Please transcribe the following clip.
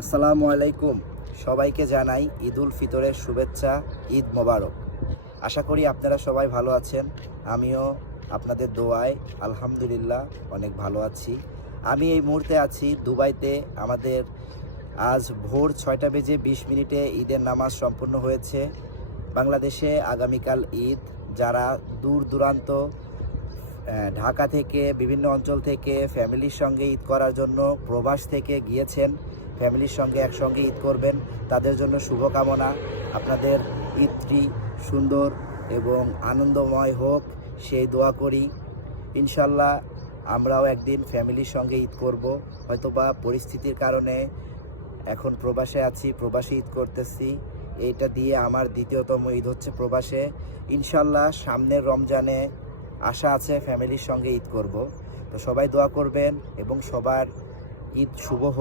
আসসালামু আলাইকুম। সবাইকে জানাই ঈদুল ফিতরের শুভেচ্ছা। ঈদ মোবারক। আশা করি আপনারা সবাই ভালো আছেন। আমিও আপনাদের দোয়ায় আলহামদুলিল্লাহ অনেক ভালো আছি। আমি এই মুহূর্তে আছি দুবাইতে। আমাদের আজ ভোর 6:20 ঈদের নামাজ সম্পূর্ণ হয়েছে। বাংলাদেশে আগামীকাল ঈদ। যারা দূর দূরান্ত ঢাকা থেকে বিভিন্ন অঞ্চল থেকে ফ্যামিলির সঙ্গে ঈদ করার জন্য প্রবাস থেকে গিয়েছেন, ফ্যামিলির সঙ্গে একসঙ্গে ঈদ করবেন, তাদের জন্য শুভকামনা। আপনাদের ঈদটি সুন্দর এবং আনন্দময় হোক সেই দোয়া করি। ইনশাল্লাহ আমরাও একদিন ফ্যামিলির সঙ্গে ঈদ করব। হয়তোবা পরিস্থিতির কারণে এখন প্রবাসে আছি, প্রবাসে ঈদ করতেছি। এইটা দিয়ে আমার দ্বিতীয়তম ঈদ হচ্ছে প্রবাসে। ইনশাল্লাহ সামনের রমজানে আশা আছে ফ্যামিলির সঙ্গে ঈদ করব। তো সবাই দোয়া করবেন এবং সবার ঈদ শুভ হোক।